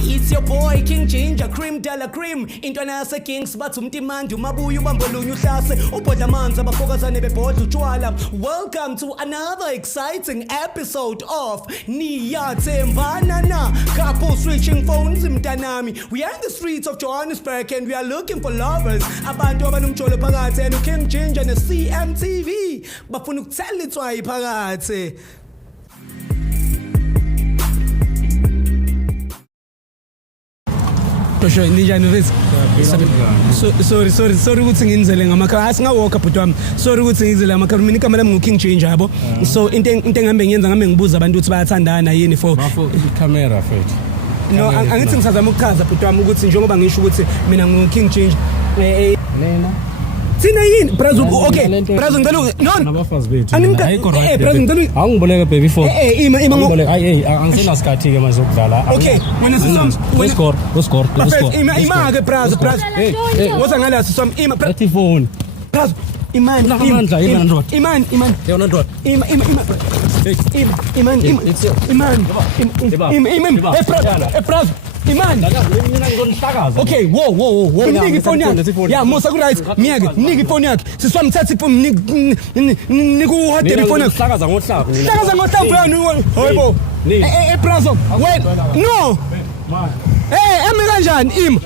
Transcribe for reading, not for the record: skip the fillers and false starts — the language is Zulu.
It's your boy King Ginger, cream de la cream. Intwana yase Kings bathi umtimandi umabuya ubambolunya uhlase ubhodla amanzi abafokazane bebhodla utshwala. Welcome to another exciting episode of Niyathembana na. Couple switching phones mntanami. We are in the streets of Johannesburg and we are looking for lovers. Abantu abanomjolo phakathi and King Ginger ne CMTV bafuna ukuthela itswayi phakathi. Tosho ninjani mfethu? Sorry ukuthi nginizele ngamakha asingawalka bhuti wami. Sorry ukuthi ngizele ngamakha mina igama lami nguKing Ginger yabo. So into engihambe ngiyenza ngihambe ngibuza abantu ukuthi bayathandana yini for camera mfethu. No angithi ngisazama ukuchaza bhuti wami ukuthi njengoba ngisho ukuthi mina nguKing Ginger Lena Sina yini Brazil okay Brazil ngicela no nabafazi bethu ayikho right Brazil ngicela awungiboleka baby phone ima angisena sikhathi ke manje ukudlala okay wena sisom score ima ke Brazil woza ngala sisom ima phone Brazil Iman Okay, whoa. Nigi phone yakhe. Yeah, Musa ku right. Miyake, nigi phone yakhe. Siswami thathi phone niku hot phone yakhe. Hlakaza ngohlaka. Hlakaza ngohlaka hayibo. Brazil. Wait. No. Emi kanjani im?